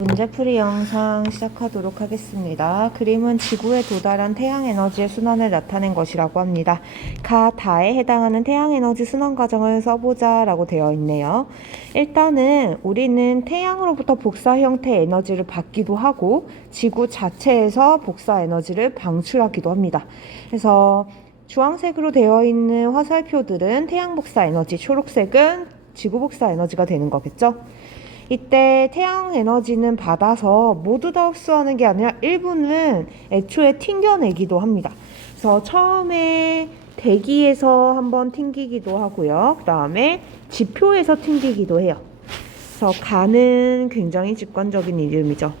문제풀이 영상 시작하도록 하겠습니다. 그림은 지구에 도달한 태양에너지의 순환을 나타낸 것이라고 합니다. 가, 다에 해당하는 태양에너지 순환 과정을 써보자 라고 되어 있네요. 일단은 우리는 태양으로부터 복사 형태의 에너지를 받기도 하고 지구 자체에서 복사 에너지를 방출하기도 합니다. 그래서 주황색으로 되어 있는 화살표들은 태양 복사 에너지, 초록색은 지구 복사 에너지가 되는 거겠죠? 이때 태양 에너지는 받아서 모두 다 흡수하는 게 아니라 일부는 애초에 튕겨내기도 합니다. 그래서 처음에 대기에서 한번 튕기기도 하고요. 그 다음에 지표에서 튕기기도 해요. 그래서 가는 굉장히 직관적인 이름이죠.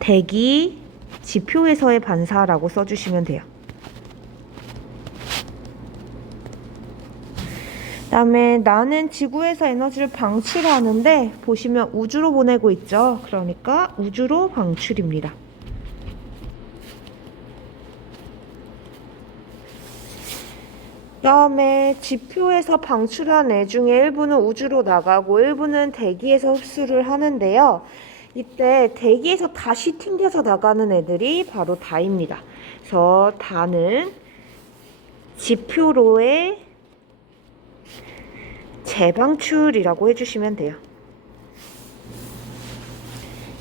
대기, 지표에서의 반사라고 써주시면 돼요. 그 다음에 나는 지구에서 에너지를 방출하는데 보시면 우주로 보내고 있죠. 그러니까 우주로 방출입니다. 그 다음에 지표에서 방출한 애 중에 일부는 우주로 나가고 일부는 대기에서 흡수를 하는데요. 이때 대기에서 다시 튕겨서 나가는 애들이 바로 다입니다. 그래서 다는 지표로의 재방출이라고 해주시면 돼요.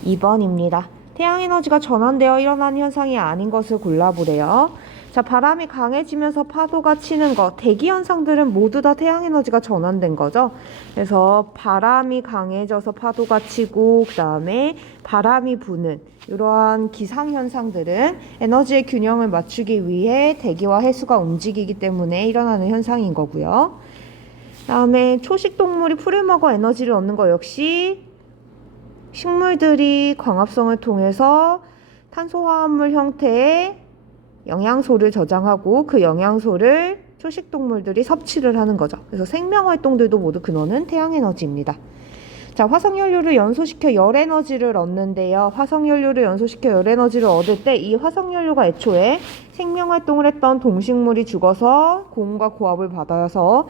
2번입니다. 태양에너지가 전환되어 일어나는 현상이 아닌 것을 골라보래요. 자, 바람이 강해지면서 파도가 치는 것, 대기 현상들은 모두 다 태양에너지가 전환된 거죠. 그래서 바람이 강해져서 파도가 치고 그 다음에 바람이 부는 이러한 기상현상들은 에너지의 균형을 맞추기 위해 대기와 해수가 움직이기 때문에 일어나는 현상인 거고요. 다음에 초식동물이 풀을 먹어 에너지를 얻는 것 역시 식물들이 광합성을 통해서 탄소화합물 형태의 영양소를 저장하고 그 영양소를 초식동물들이 섭취를 하는 거죠. 그래서 생명활동들도 모두 근원은 태양에너지입니다. 자, 화석연료를 연소시켜 열에너지를 얻는데요. 화석연료를 연소시켜 열에너지를 얻을 때 이 화석연료가 애초에 생명활동을 했던 동식물이 죽어서 고온과 고압을 받아서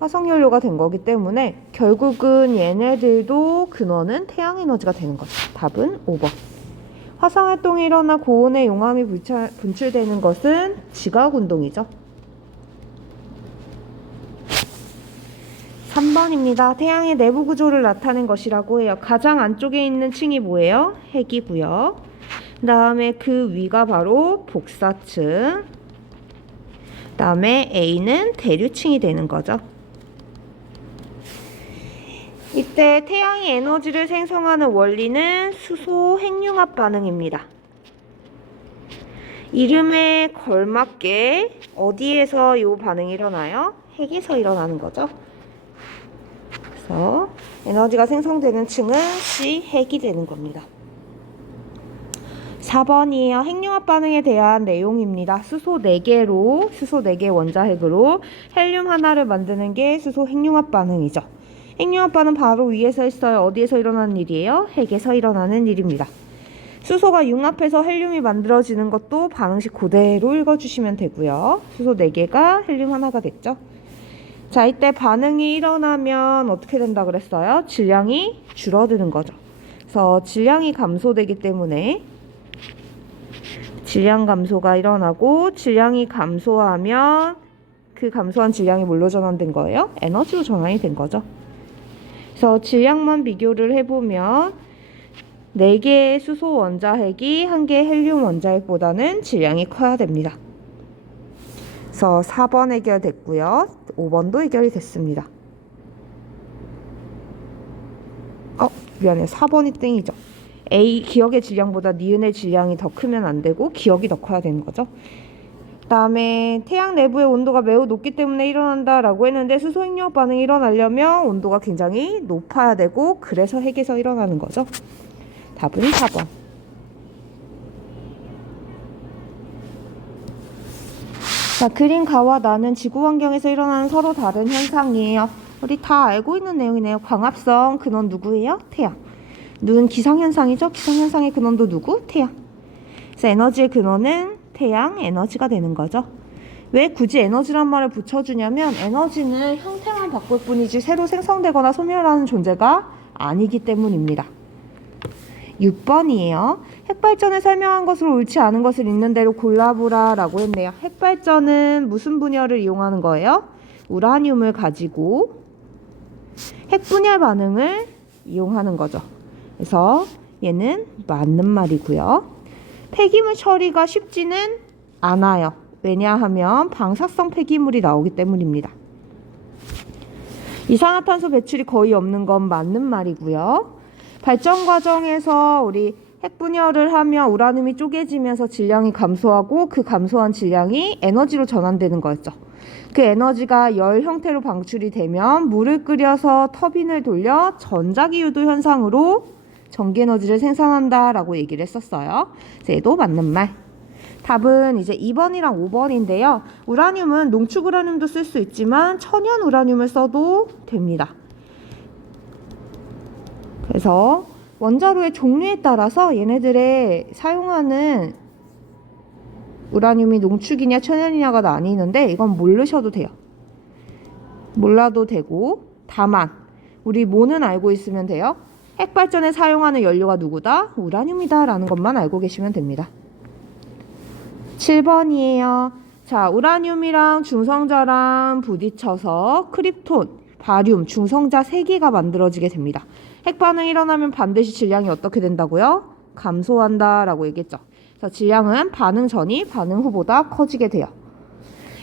화석연료가 된 거기 때문에 결국은 얘네들도 근원은 태양에너지가 되는 거죠. 답은 5번. 화성활동이 일어나 고온의 용암이 분출되는 것은 지각운동이죠. 3번입니다. 태양의 내부 구조를 나타낸 것이라고 해요. 가장 안쪽에 있는 층이 뭐예요? 핵이고요. 그 다음에 그 위가 바로 복사층. 그 다음에 A는 대류층이 되는 거죠. 이때 태양이 에너지를 생성하는 원리는 수소 핵융합 반응입니다. 이름에 걸맞게 어디에서 이 반응이 일어나요? 핵에서 일어나는 거죠. 그래서 에너지가 생성되는 층은 C, 핵이 되는 겁니다. 4번이에요. 핵융합 반응에 대한 내용입니다. 수소 4개로, 수소 4개 원자핵으로 헬륨 하나를 만드는 게 수소 핵융합 반응이죠. 핵융합 반응 바로 위에서 있어요. 어디에서 일어나는 일이에요? 핵에서 일어나는 일입니다. 수소가 융합해서 헬륨이 만들어지는 것도 반응식 그대로 읽어주시면 되고요. 수소 4개가 헬륨 하나가 됐죠. 자, 이때 반응이 일어나면 어떻게 된다 그랬어요? 질량이 줄어드는 거죠. 그래서 질량이 감소되기 때문에 질량 감소가 일어나고 질량이 감소하면 그 감소한 질량이 뭘로 전환된 거예요? 에너지로 전환이 된 거죠. 그래서 질량만 비교를 해보면 4개의 수소 원자핵이 1개의 헬륨 원자핵보다는 질량이 커야 됩니다. 그래서 4번 해결됐고요. 5번도 해결이 됐습니다. 미안해요. 4번이 땡이죠. A, 기억의 질량보다 니은의 질량이 더 크면 안 되고 기억이 더 커야 되는 거죠. 그 다음에 태양 내부의 온도가 매우 높기 때문에 일어난다 라고 했는데 수소 핵융합 반응이 일어나려면 온도가 굉장히 높아야 되고 그래서 핵에서 일어나는 거죠. 답은 4번. 자, 그린 가와 나는 지구 환경에서 일어나는 서로 다른 현상이에요. 우리 다 알고 있는 내용이네요. 광합성 근원 누구예요? 태양. 눈 기상현상이죠. 기상현상의 근원도 누구? 태양. 그래서 에너지의 근원은 태양 에너지가 되는 거죠. 왜 굳이 에너지란 말을 붙여주냐면 에너지는 형태만 바꿀 뿐이지 새로 생성되거나 소멸하는 존재가 아니기 때문입니다. 6번이에요. 핵발전을 설명한 것으로 옳지 않은 것을 있는 대로 골라보라 라고 했네요. 핵발전은 무슨 분열을 이용하는 거예요? 우라늄을 가지고 핵분열 반응을 이용하는 거죠. 그래서 얘는 맞는 말이고요. 폐기물 처리가 쉽지는 않아요. 왜냐하면 방사성 폐기물이 나오기 때문입니다. 이산화탄소 배출이 거의 없는 건 맞는 말이고요. 발전 과정에서 우리 핵분열을 하면 우라늄이 쪼개지면서 질량이 감소하고 그 감소한 질량이 에너지로 전환되는 거였죠. 그 에너지가 열 형태로 방출이 되면 물을 끓여서 터빈을 돌려 전자기유도 현상으로 전기에너지를 생산한다라고 얘기를 했었어요. 그래서 얘도 맞는 말. 답은 이제 2번이랑 5번인데요. 우라늄은 농축 우라늄도 쓸 수 있지만 천연 우라늄을 써도 됩니다. 그래서 원자로의 종류에 따라서 얘네들의 사용하는 우라늄이 농축이냐 천연이냐가 나뉘는데 이건 모르셔도 돼요. 몰라도 되고 다만 우리 뭐는 알고 있으면 돼요. 핵발전에 사용하는 연료가 누구다? 우라늄이다 라는 것만 알고 계시면 됩니다. 7번이에요. 자, 우라늄이랑 중성자랑 부딪혀서 크립톤, 바륨, 중성자 3개가 만들어지게 됩니다. 핵반응이 일어나면 반드시 질량이 어떻게 된다고요? 감소한다 라고 얘기했죠. 그래서 질량은 반응 전이 반응 후보다 커지게 돼요.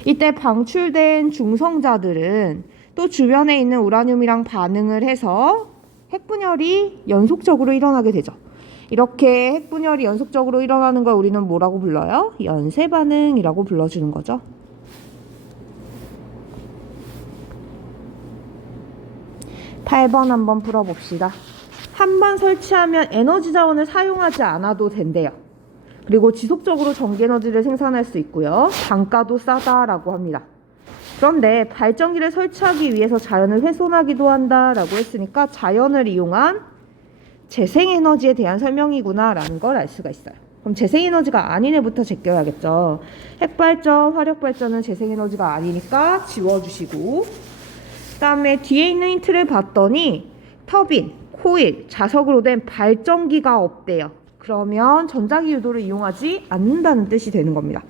이때 방출된 중성자들은 또 주변에 있는 우라늄이랑 반응을 해서 핵분열이 연속적으로 일어나게 되죠. 이렇게 핵분열이 연속적으로 일어나는 걸 우리는 뭐라고 불러요? 연쇄반응이라고 불러주는 거죠. 8번 한번 풀어봅시다. 한 번 설치하면 에너지 자원을 사용하지 않아도 된대요. 그리고 지속적으로 전기에너지를 생산할 수 있고요. 단가도 싸다라고 합니다. 그런데 발전기를 설치하기 위해서 자연을 훼손하기도 한다라고 했으니까 자연을 이용한 재생에너지에 대한 설명이구나 라는 걸 알 수가 있어요. 그럼 재생에너지가 아닌 애부터 제껴야겠죠. 핵발전, 화력발전은 재생에너지가 아니니까 지워주시고, 그 다음에 뒤에 있는 힌트를 봤더니 터빈, 코일, 자석으로 된 발전기가 없대요. 그러면 전자기 유도를 이용하지 않는다는 뜻이 되는 겁니다.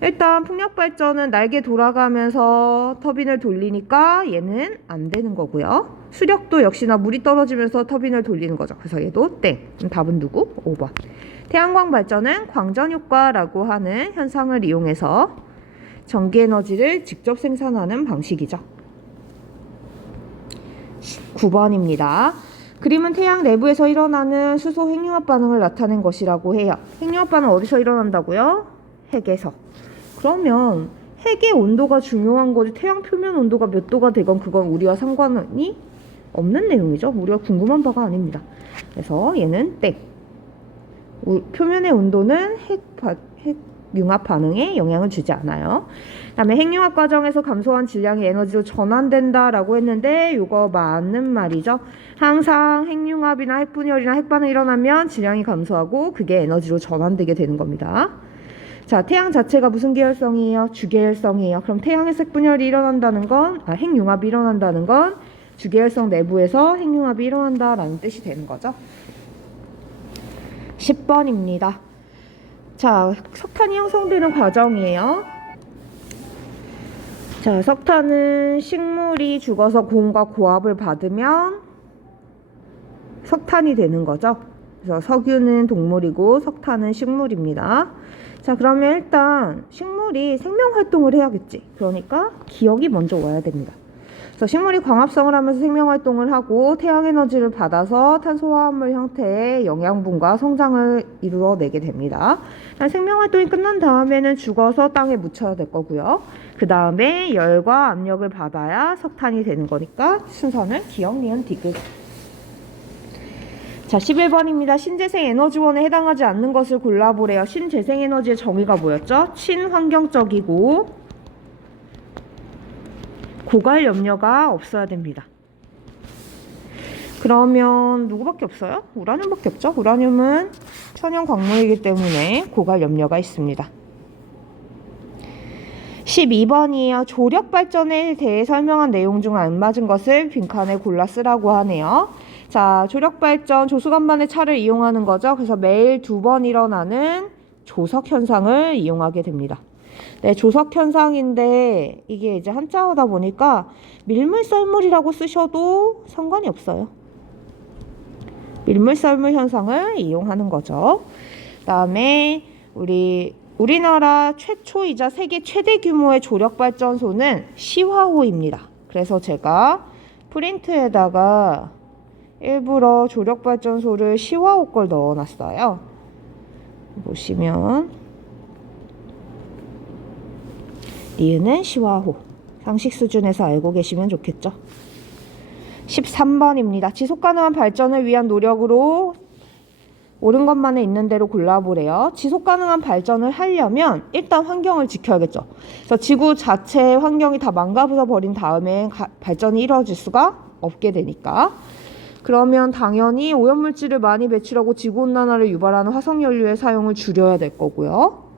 일단 풍력발전은 날개 돌아가면서 터빈을 돌리니까 얘는 안 되는 거고요. 수력도 역시나 물이 떨어지면서 터빈을 돌리는 거죠. 그래서 얘도 땡. 그럼 답은 누구? 5번. 태양광 발전은 광전효과라고 하는 현상을 이용해서 전기에너지를 직접 생산하는 방식이죠. 9번입니다. 그림은 태양 내부에서 일어나는 수소 핵융합 반응을 나타낸 것이라고 해요. 핵융합 반응 어디서 일어난다고요? 핵에서. 그러면 핵의 온도가 중요한 거지 태양 표면 온도가 몇 도가 되건 그건 우리와 상관이 없는 내용이죠. 우리가 궁금한 바가 아닙니다. 그래서 얘는 땡. 표면의 온도는 핵융합 반응에 영향을 주지 않아요. 그 다음에 핵융합 과정에서 감소한 질량이 에너지로 전환된다라고 했는데 이거 맞는 말이죠. 항상 핵융합이나 핵분열이나 핵반응이 일어나면 질량이 감소하고 그게 에너지로 전환되게 되는 겁니다. 자, 태양 자체가 무슨 계열성이에요? 주계열성이에요. 그럼 태양에서 핵분열이 일어난다는 건, 핵융합이 일어난다는 건 주계열성 내부에서 핵융합이 일어난다라는 뜻이 되는 거죠. 10번입니다. 자, 석탄이 형성되는 과정이에요. 자, 석탄은 식물이 죽어서 고온과 고압을 받으면 석탄이 되는 거죠. 그래서 석유는 동물이고 석탄은 식물입니다. 자, 그러면 일단 식물이 생명활동을 해야겠지. 그러니까 기억이 먼저 와야 됩니다. 그래서 식물이 광합성을 하면서 생명활동을 하고 태양에너지를 받아서 탄소화합물 형태의 영양분과 성장을 이루어내게 됩니다. 생명활동이 끝난 다음에는 죽어서 땅에 묻혀야 될 거고요. 그 다음에 열과 압력을 받아야 석탄이 되는 거니까 순서는 기억, 니은, 디귿. 자, 11번입니다. 신재생 에너지원에 해당하지 않는 것을 골라보래요. 신재생 에너지의 정의가 뭐였죠? 친환경적이고 고갈 염려가 없어야 됩니다. 그러면 누구밖에 없어요? 우라늄밖에 없죠? 우라늄은 천연 광물이기 때문에 고갈 염려가 있습니다. 12번이에요. 조력 발전에 대해 설명한 내용 중 안 맞은 것을 빈칸에 골라 쓰라고 하네요. 자, 조력발전, 조수간만의 차를 이용하는 거죠. 그래서 매일 2번 일어나는 조석 현상을 이용하게 됩니다. 네, 조석 현상인데 이게 이제 한자어다 보니까 밀물썰물이라고 쓰셔도 상관이 없어요. 밀물썰물 현상을 이용하는 거죠. 그다음에 우리나라 최초이자 세계 최대 규모의 조력발전소는 시화호입니다. 그래서 제가 프린트에다가 일부러 조력발전소를 시화호 걸 넣어놨어요. 보시면 니은은 시화호. 상식 수준에서 알고 계시면 좋겠죠. 13번입니다. 지속가능한 발전을 위한 노력으로 옳은 것만에 있는 대로 골라보래요. 지속가능한 발전을 하려면 일단 환경을 지켜야겠죠. 그래서 지구 자체의 환경이 다 망가져 버린 다음에 발전이 이루어질 수가 없게 되니까. 그러면 당연히 오염물질을 많이 배출하고 지구온난화를 유발하는 화석연료의 사용을 줄여야 될 거고요.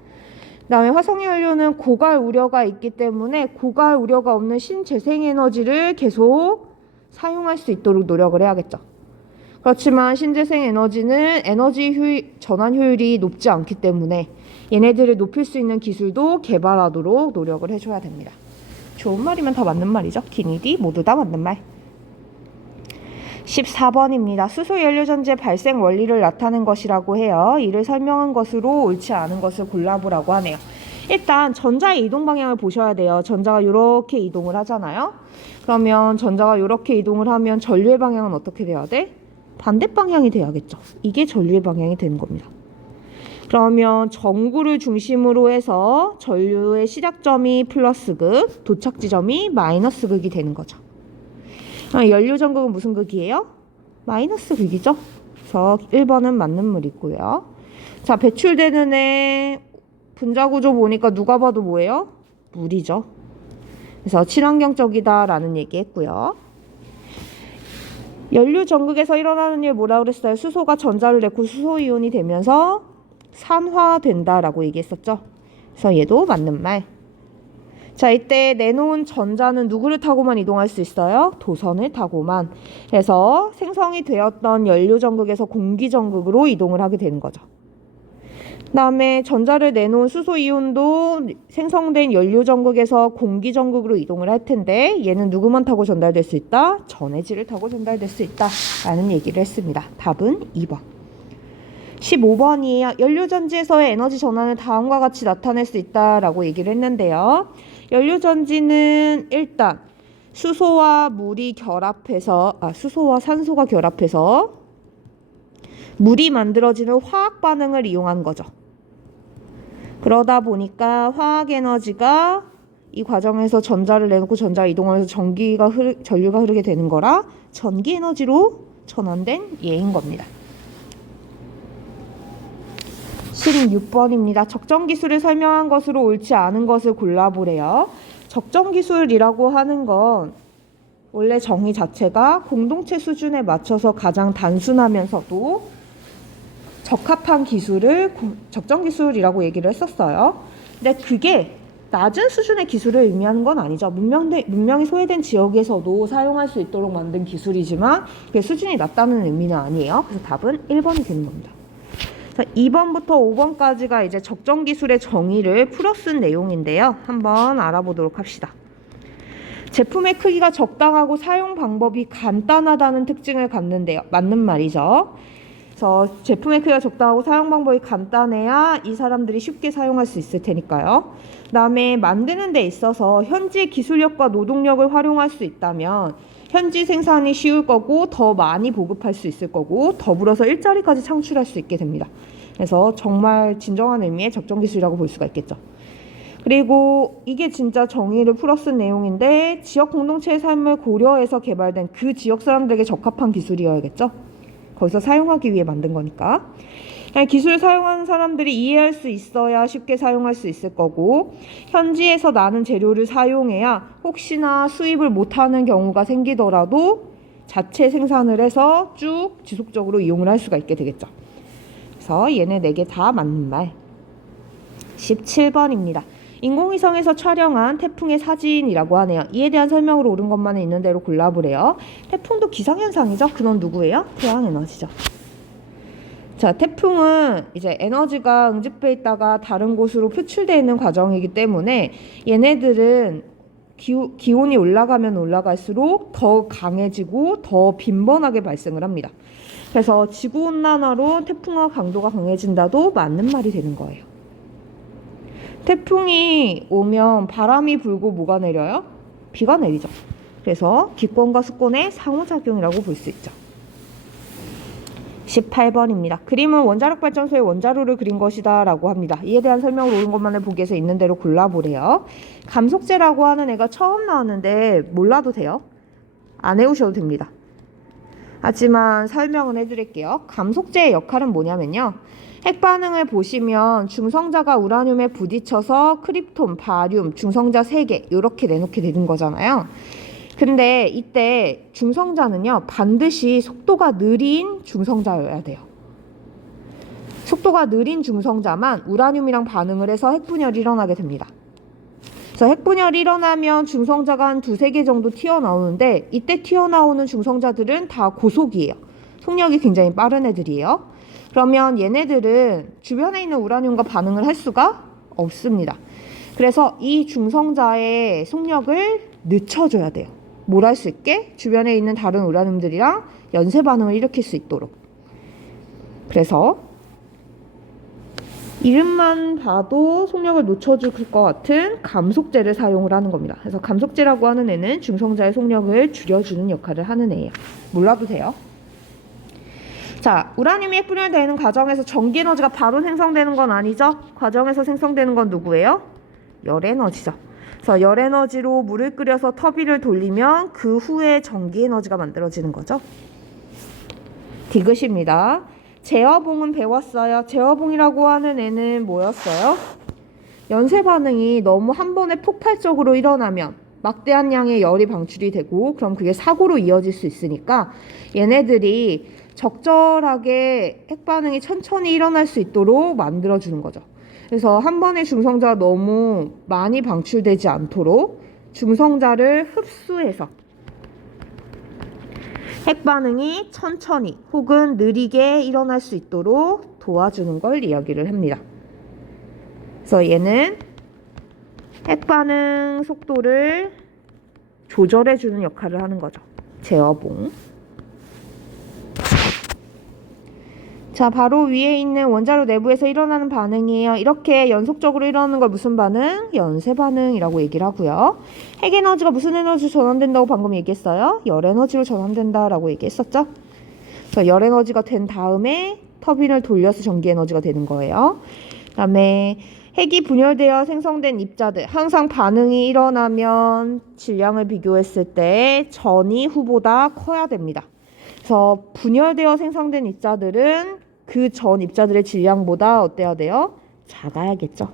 그 다음에 화석연료는 고갈 우려가 있기 때문에 고갈 우려가 없는 신재생에너지를 계속 사용할 수 있도록 노력을 해야겠죠. 그렇지만 신재생에너지는 에너지 전환 효율이 높지 않기 때문에 얘네들을 높일 수 있는 기술도 개발하도록 노력을 해줘야 됩니다. 좋은 말이면 다 맞는 말이죠. 기니디 모두 다 맞는 말. 14번입니다. 수소연료전지의 발생 원리를 나타낸 것이라고 해요. 이를 설명한 것으로 옳지 않은 것을 골라보라고 하네요. 일단 전자의 이동 방향을 보셔야 돼요. 전자가 이렇게 이동을 하잖아요. 그러면 전자가 이렇게 이동을 하면 전류의 방향은 어떻게 돼야 돼? 반대 방향이 돼야겠죠. 이게 전류의 방향이 되는 겁니다. 그러면 전구를 중심으로 해서 전류의 시작점이 플러스극, 도착 지점이 마이너스극이 되는 거죠. 연료 전극은 무슨 극이에요? 마이너스 극이죠. 그래서 1번은 맞는 물이고요. 자, 배출되는 애 분자 구조 보니까 누가 봐도 뭐예요? 물이죠. 그래서 친환경적이다라는 얘기 했고요. 연료 전극에서 일어나는 일 뭐라 그랬어요? 수소가 전자를 내고 수소이온이 되면서 산화된다라고 얘기했었죠. 그래서 얘도 맞는 말. 자, 이때 내놓은 전자는 누구를 타고만 이동할 수 있어요? 도선을 타고만. 그래서 생성이 되었던 연료 전극에서 공기 전극으로 이동을 하게 되는 거죠. 그 다음에 전자를 내놓은 수소이온도 생성된 연료 전극에서 공기 전극으로 이동을 할 텐데 얘는 누구만 타고 전달될 수 있다? 전해질을 타고 전달될 수 있다 라는 얘기를 했습니다. 답은 2번. 15번이에요. 연료전지에서의 에너지 전환을 다음과 같이 나타낼 수 있다라고 얘기를 했는데요. 연료전지는 일단 수소와 산소가 결합해서 물이 만들어지는 화학 반응을 이용한 거죠. 그러다 보니까 화학 에너지가 이 과정에서 전자를 내놓고 전자가 이동하면서 전류가 흐르게 되는 거라 전기 에너지로 전환된 예인 겁니다. 16번입니다. 적정 기술을 설명한 것으로 옳지 않은 것을 골라보래요. 적정 기술이라고 하는 건 원래 정의 자체가 공동체 수준에 맞춰서 가장 단순하면서도 적합한 기술을 적정 기술이라고 얘기를 했었어요. 근데 그게 낮은 수준의 기술을 의미하는 건 아니죠. 문명이 소외된 지역에서도 사용할 수 있도록 만든 기술이지만 그게 수준이 낮다는 의미는 아니에요. 그래서 답은 1번이 되는 겁니다. 자, 2번부터 5번까지가 이제 적정 기술의 정의를 풀어쓴 내용인데요. 한번 알아보도록 합시다. 제품의 크기가 적당하고 사용 방법이 간단하다는 특징을 갖는데요. 맞는 말이죠. 그래서 제품의 크기가 적당하고 사용 방법이 간단해야 이 사람들이 쉽게 사용할 수 있을 테니까요. 그 다음에 만드는 데 있어서 현지의 기술력과 노동력을 활용할 수 있다면 현지 생산이 쉬울 거고 더 많이 보급할 수 있을 거고 더불어서 일자리까지 창출할 수 있게 됩니다. 그래서 정말 진정한 의미의 적정 기술이라고 볼 수가 있겠죠. 그리고 이게 진짜 정의를 풀어쓴 내용인데 지역 공동체의 삶을 고려해서 개발된 그 지역 사람들에게 적합한 기술이어야겠죠. 거기서 사용하기 위해 만든 거니까. 기술을 사용하는 사람들이 이해할 수 있어야 쉽게 사용할 수 있을 거고 현지에서 나는 재료를 사용해야 혹시나 수입을 못하는 경우가 생기더라도 자체 생산을 해서 쭉 지속적으로 이용을 할 수가 있게 되겠죠. 그래서 얘네 4개 다 맞는 말. 17번입니다. 인공위성에서 촬영한 태풍의 사진이라고 하네요. 이에 대한 설명으로 옳은 것만은 있는 대로 골라보래요. 태풍도 기상현상이죠. 그건 누구예요? 태양에너지죠. 자, 태풍은 이제 에너지가 응집해 있다가 다른 곳으로 표출되어 있는 과정이기 때문에 얘네들은 기온이 올라가면 올라갈수록 더 강해지고 더 빈번하게 발생을 합니다. 그래서 지구온난화로 태풍의 강도가 강해진다도 맞는 말이 되는 거예요. 태풍이 오면 바람이 불고 뭐가 내려요? 비가 내리죠. 그래서 기권과 수권의 상호작용이라고 볼 수 있죠. 18번입니다. 그림은 원자력 발전소의 원자로를 그린 것이다 라고 합니다. 이에 대한 설명을 옳은 것만을 보기에서 있는 대로 골라보래요. 감속제라고 하는 애가 처음 나왔는데 몰라도 돼요. 안 외우셔도 됩니다. 하지만 설명은 해드릴게요. 감속제의 역할은 뭐냐면요. 핵반응을 보시면 중성자가 우라늄에 부딪혀서 크립톤, 바륨, 중성자 3개 이렇게 내놓게 되는 거잖아요. 근데 이때 중성자는요, 반드시 속도가 느린 중성자여야 돼요. 속도가 느린 중성자만 우라늄이랑 반응을 해서 핵분열이 일어나게 됩니다. 그래서 핵분열이 일어나면 중성자가 한 2-3개 정도 튀어나오는데 이때 튀어나오는 중성자들은 다 고속이에요. 속력이 굉장히 빠른 애들이에요. 그러면 얘네들은 주변에 있는 우라늄과 반응을 할 수가 없습니다. 그래서 이 중성자의 속력을 늦춰줘야 돼요. 뭘 할 수 있게? 주변에 있는 다른 우라늄들이랑 연쇄 반응을 일으킬 수 있도록. 그래서 이름만 봐도 속력을 늦춰줄 것 같은 감속제를 사용을 하는 겁니다. 그래서 감속제라고 하는 애는 중성자의 속력을 줄여주는 역할을 하는 애예요. 몰라도 돼요. 자, 우라늄이 핵분열되는 과정에서 전기에너지가 바로 생성되는 건 아니죠? 과정에서 생성되는 건 누구예요? 열에너지죠. 그래서 열에너지로 물을 끓여서 터빈을 돌리면 그 후에 전기에너지가 만들어지는 거죠. 디귿입니다. 제어봉은 배웠어요. 제어봉이라고 하는 애는 뭐였어요? 연쇄 반응이 너무 한 번에 폭발적으로 일어나면 막대한 양의 열이 방출이 되고 그럼 그게 사고로 이어질 수 있으니까 얘네들이 적절하게 핵반응이 천천히 일어날 수 있도록 만들어주는 거죠. 그래서 한 번에 중성자가 너무 많이 방출되지 않도록 중성자를 흡수해서 핵반응이 천천히 혹은 느리게 일어날 수 있도록 도와주는 걸 이야기를 합니다. 그래서 얘는 핵반응 속도를 조절해주는 역할을 하는 거죠. 제어봉. 자, 바로 위에 있는 원자로 내부에서 일어나는 반응이에요. 이렇게 연속적으로 일어나는 걸 무슨 반응? 연쇄 반응이라고 얘기를 하고요. 핵에너지가 무슨 에너지로 전환된다고 방금 얘기했어요? 열에너지로 전환된다라고 얘기했었죠? 그래서 열에너지가 된 다음에 터빈을 돌려서 전기에너지가 되는 거예요. 그 다음에 핵이 분열되어 생성된 입자들, 항상 반응이 일어나면 질량을 비교했을 때 전이 후보다 커야 됩니다. 그래서 분열되어 생성된 입자들은 그 전 입자들의 질량보다 어때야 돼요? 작아야겠죠.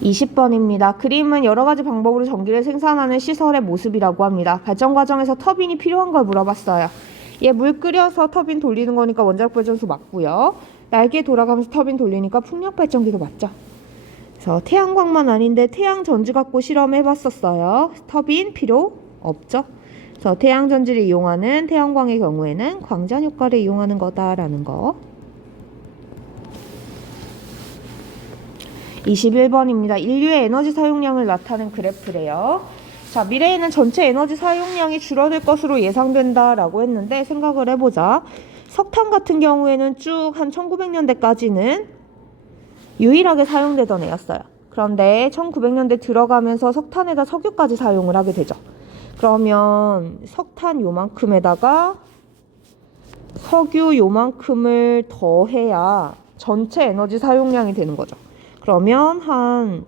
20번입니다. 그림은 여러 가지 방법으로 전기를 생산하는 시설의 모습이라고 합니다. 발전 과정에서 터빈이 필요한 걸 물어봤어요. 얘 물 끓여서 터빈 돌리는 거니까 원자력 발전소 맞고요. 날개 돌아가면서 터빈 돌리니까 풍력 발전기도 맞죠. 그래서 태양광만 아닌데 태양 전지 갖고 실험해 봤었어요. 터빈 필요 없죠. 그래서 태양 전지를 이용하는 태양광의 경우에는 광전 효과를 이용하는 거다라는 거. 21번입니다. 인류의 에너지 사용량을 나타낸 그래프래요. 자, 미래에는 전체 에너지 사용량이 줄어들 것으로 예상된다라고 했는데 생각을 해보자. 석탄 같은 경우에는 쭉 한 1900년대까지는 유일하게 사용되던 애였어요. 그런데 1900년대 들어가면서 석탄에다 석유까지 사용을 하게 되죠. 그러면 석탄 요만큼에다가 석유 요만큼을 더해야 전체 에너지 사용량이 되는 거죠. 그러면 한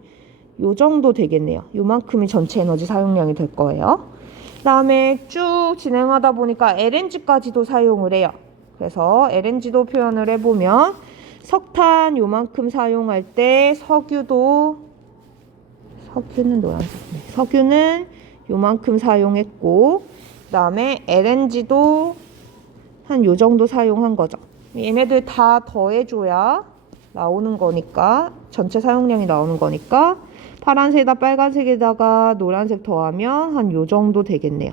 요 정도 되겠네요. 요만큼이 전체 에너지 사용량이 될 거예요. 그 다음에 쭉 진행하다 보니까 LNG까지도 사용을 해요. 그래서 LNG도 표현을 해보면 석탄 요만큼 사용할 때 석유는 노란색. 석유는 요만큼 사용했고 그 다음에 LNG도 한 요 정도 사용한 거죠. 얘네들 다 더해줘야 나오는 거니까 전체 사용량이 나오는 거니까 파란색에다 빨간색에다가 노란색 더하면 한 요 정도 되겠네요.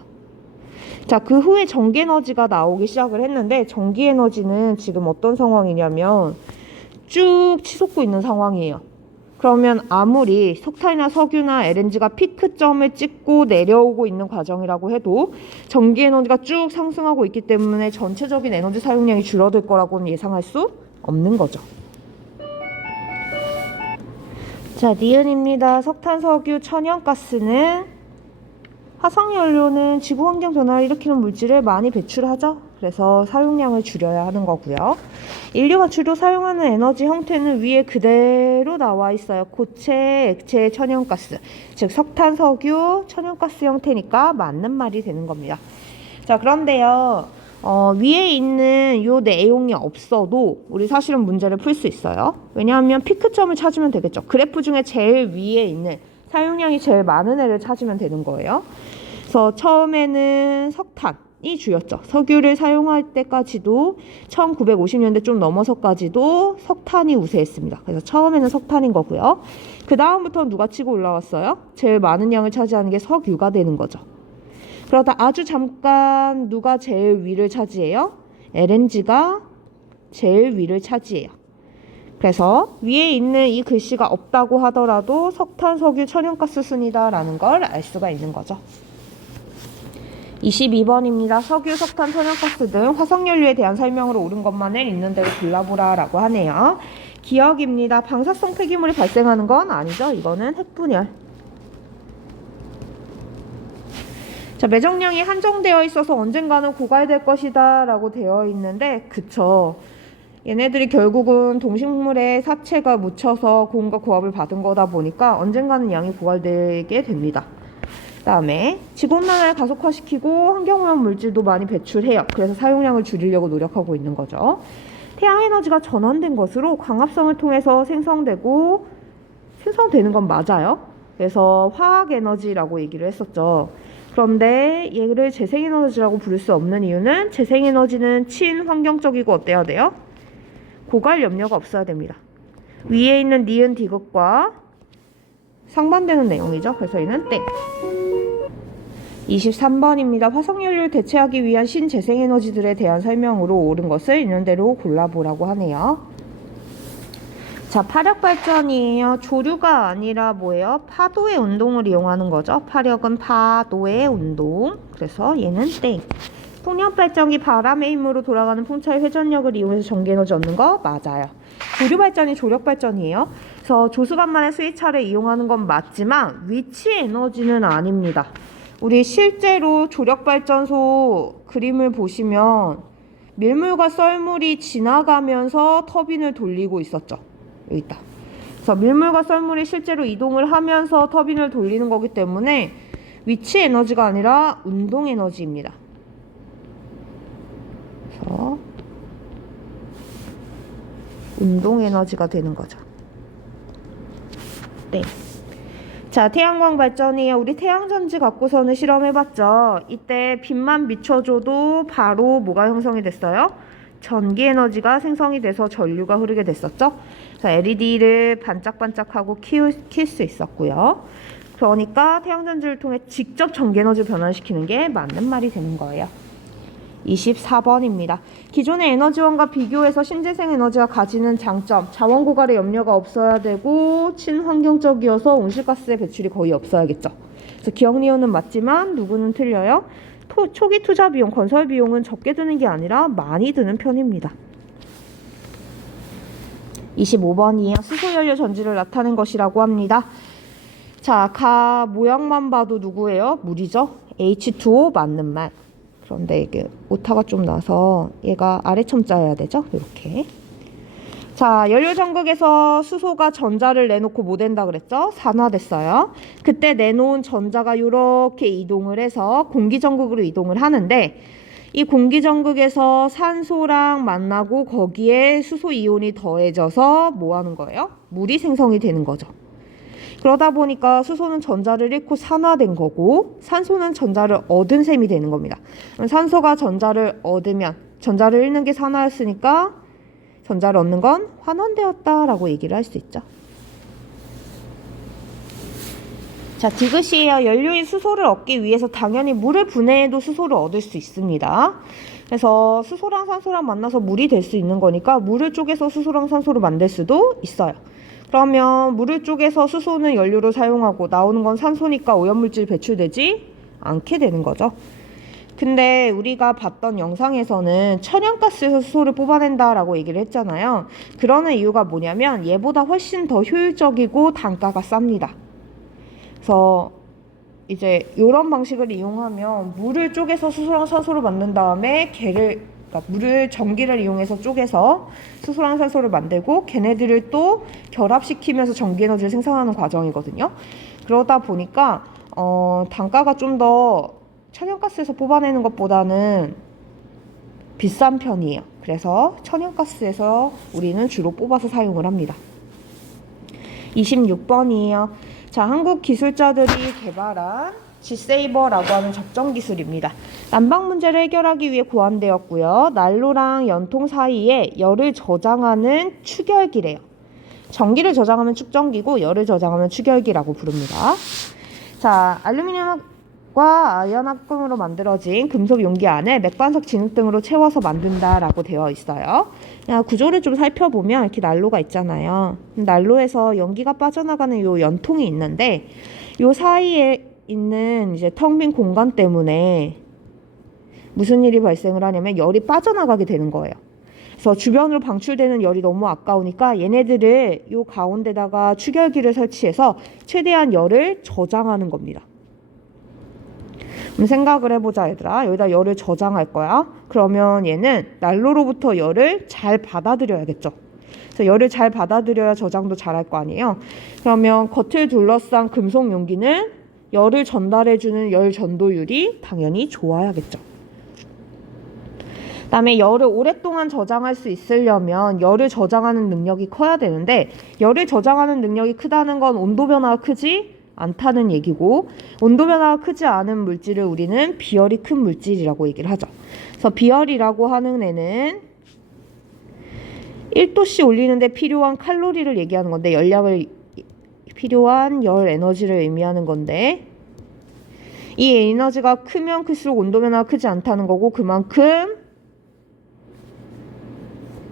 자, 그 후에 전기 에너지가 나오기 시작을 했는데 전기 에너지는 지금 어떤 상황이냐면 쭉 치솟고 있는 상황이에요. 그러면 아무리 석탄이나 석유나 LNG가 피크점을 찍고 내려오고 있는 과정이라고 해도 전기 에너지가 쭉 상승하고 있기 때문에 전체적인 에너지 사용량이 줄어들 거라고는 예상할 수 없는 거죠. 자, 니은입니다. 석탄, 석유, 천연가스는 화석연료는 지구 환경 변화를 일으키는 물질을 많이 배출하죠. 그래서 사용량을 줄여야 하는 거고요. 인류가 주로 사용하는 에너지 형태는 위에 그대로 나와 있어요. 고체, 액체, 천연가스. 즉 석탄, 석유, 천연가스 형태니까 맞는 말이 되는 겁니다. 자, 그런데요. 위에 있는 요 내용이 없어도 우리 사실은 문제를 풀 수 있어요. 왜냐하면 피크점을 찾으면 되겠죠. 그래프 중에 제일 위에 있는 사용량이 제일 많은 애를 찾으면 되는 거예요. 그래서 처음에는 석탄이 주였죠. 석유를 사용할 때까지도 1950년대 좀 넘어서까지도 석탄이 우세했습니다. 그래서 처음에는 석탄인 거고요. 그 다음부터는 누가 치고 올라왔어요? 제일 많은 양을 차지하는 게 석유가 되는 거죠. 그러다 아주 잠깐 누가 제일 위를 차지해요? LNG가 제일 위를 차지해요. 그래서 위에 있는 이 글씨가 없다고 하더라도 석탄, 석유, 천연가스 순이다라는 걸 알 수가 있는 거죠. 22번입니다. 석유, 석탄, 천연가스 등 화석연료에 대한 설명으로 옳은 것만을 있는 대로 골라보라 라고 하네요. 기억입니다. 방사성 폐기물이 발생하는 건 아니죠. 이거는 핵분열. 자, 매정량이 한정되어 있어서 언젠가는 고갈될 것이다 라고 되어 있는데 그쵸. 얘네들이 결국은 동식물의 사체가 묻혀서 고온과 고압을 받은 거다 보니까 언젠가는 양이 고갈되게 됩니다. 그 다음에 지구온난화를 가속화시키고 환경오염 물질도 많이 배출해요. 그래서 사용량을 줄이려고 노력하고 있는 거죠. 태양에너지가 전환된 것으로 광합성을 통해서 생성되는 건 맞아요. 그래서 화학에너지라고 얘기를 했었죠. 그런데 얘를 재생에너지라고 부를 수 없는 이유는 재생에너지는 친환경적이고 어때야 돼요? 고갈 염려가 없어야 됩니다. 위에 있는 니은 디귿과 상반되는 내용이죠. 그래서 얘는 땡. 23번입니다. 화석연료를 대체하기 위한 신재생에너지들에 대한 설명으로 옳은 것을 있는 대로 골라보라고 하네요. 자, 파력발전이에요. 조류가 아니라 뭐예요? 파도의 운동을 이용하는 거죠. 파력은 파도의 운동. 그래서 얘는 땡. 풍력발전기 바람의 힘으로 돌아가는 풍차의 회전력을 이용해서 전기에너지 얻는 거 맞아요. 조류발전이 조력발전이에요. 그래서 조수간만의 스위차를 이용하는 건 맞지만 위치 에너지는 아닙니다. 우리 실제로 조력발전소 그림을 보시면 밀물과 썰물이 지나가면서 터빈을 돌리고 있었죠. 여기 있다. 그래서 밀물과 썰물이 실제로 이동을 하면서 터빈을 돌리는 거기 때문에 위치 에너지가 아니라 운동 에너지입니다. 그래서 운동 에너지가 되는 거죠. 네. 자, 태양광 발전이에요. 우리 태양전지 갖고서는 실험해봤죠. 이때 빛만 비춰줘도 바로 뭐가 형성이 됐어요? 전기 에너지가 생성이 돼서 전류가 흐르게 됐었죠. 그래서 LED를 반짝반짝하고 킬 수 있었고요. 그러니까 태양전지를 통해 직접 전기 에너지를 변환시키는 게 맞는 말이 되는 거예요. 24번입니다. 기존의 에너지원과 비교해서 신재생 에너지가 가지는 장점, 자원 고갈의 염려가 없어야 되고 친환경적이어서 온실가스의 배출이 거의 없어야겠죠. 그래서 기억리언은 맞지만 누구는 틀려요? 초기 투자 비용, 건설 비용은 적게 드는 게 아니라 많이 드는 편입니다. 25번이에요. 수소연료 전지를 나타낸 것이라고 합니다. 자, 가 모양만 봐도 누구예요? 물이죠. H2O 맞는 말. 그런데 이게 오타가 좀 나서 얘가 아래 첨자여야 되죠? 이렇게. 자, 연료전극에서 수소가 전자를 내놓고 뭐 된다 그랬죠? 산화됐어요. 그때 내놓은 전자가 이렇게 이동을 해서 공기전극으로 이동을 하는데 이 공기전극에서 산소랑 만나고 거기에 수소 이온이 더해져서 뭐 하는 거예요? 물이 생성이 되는 거죠. 그러다 보니까 수소는 전자를 잃고 산화된 거고 산소는 전자를 얻은 셈이 되는 겁니다. 산소가 전자를 얻으면 전자를 잃는 게 산화였으니까 전자를 얻는 건 환원되었다라고 얘기를 할 수 있죠. 자, 디귿이에요. 연료인 수소를 얻기 위해서 당연히 물을 분해해도 수소를 얻을 수 있습니다. 그래서 수소랑 산소랑 만나서 물이 될 수 있는 거니까 물을 쪼개서 수소랑 산소를 만들 수도 있어요. 그러면 물을 쪼개서 수소는 연료로 사용하고 나오는 건 산소니까 오염물질 배출되지 않게 되는 거죠. 근데 우리가 봤던 영상에서는 천연가스에서 수소를 뽑아낸다라고 얘기를 했잖아요. 그러는 이유가 뭐냐면 얘보다 훨씬 더 효율적이고 단가가 쌉니다. 그래서 이제 이런 방식을 이용하면 물을 쪼개서 수소랑 산소를 만든 다음에 그러니까 물을 전기를 이용해서 쪼개서 수소랑 산소를 만들고 걔네들을 또 결합시키면서 전기 에너지를 생산하는 과정이거든요. 그러다 보니까 단가가 좀 더 천연가스에서 뽑아내는 것보다는 비싼 편이에요. 그래서 천연가스에서 우리는 주로 뽑아서 사용을 합니다. 26번이에요. 자, 한국 기술자들이 개발한 G세이버라고 하는 적정 기술입니다. 난방 문제를 해결하기 위해 고안되었고요. 난로랑 연통 사이에 열을 저장하는 축열기래요. 전기를 저장하면 축전기고 열을 저장하면 축열기라고 부릅니다. 자, 알루미늄과 아연 합금으로 만들어진 금속 용기 안에 맥반석 진흙 등으로 채워서 만든다라고 되어 있어요. 구조를 좀 살펴보면 이렇게 난로가 있잖아요. 난로에서 연기가 빠져나가는 요 연통이 있는데 요 사이에 있는 이제 텅 빈 공간 때문에 무슨 일이 발생을 하냐면 열이 빠져나가게 되는 거예요. 그래서 주변으로 방출되는 열이 너무 아까우니까 얘네들을 요 가운데다가 축열기를 설치해서 최대한 열을 저장하는 겁니다. 그럼 생각을 해보자 얘들아. 여기다 열을 저장할 거야. 그러면 얘는 난로로부터 열을 잘 받아들여야겠죠. 그래서 열을 잘 받아들여야 저장도 잘할 거 아니에요. 그러면 겉을 둘러싼 금속 용기는 열을 전달해주는 열 전도율이 당연히 좋아야겠죠. 그다음에 열을 오랫동안 저장할 수 있으려면 열을 저장하는 능력이 커야 되는데 열을 저장하는 능력이 크다는 건 온도 변화가 크지 않다는 얘기고 온도 변화가 크지 않은 물질을 우리는 비열이 큰 물질이라고 얘기를 하죠. 그래서 비열이라고 하는 애는 1도씨 올리는데 필요한 칼로리를 얘기하는 건데 열량을 필요한 열 에너지를 의미하는 건데 이 에너지가 크면 클수록 온도 변화가 크지 않다는 거고 그만큼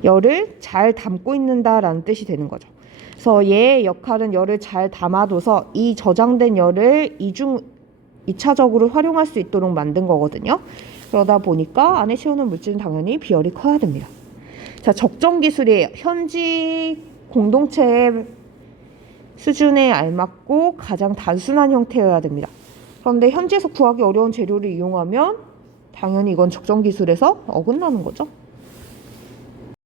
열을 잘 담고 있는다라는 뜻이 되는 거죠. 그래서 얘의 역할은 열을 잘 담아둬서 이 저장된 열을 2차적으로 활용할 수 있도록 만든 거거든요. 그러다 보니까 안에 채우는 물질은 당연히 비열이 커야 됩니다. 자, 적정 기술이에요. 현지 공동체의 수준에 알맞고 가장 단순한 형태여야 됩니다. 그런데 현지에서 구하기 어려운 재료를 이용하면 당연히 이건 적정 기술에서 어긋나는 거죠.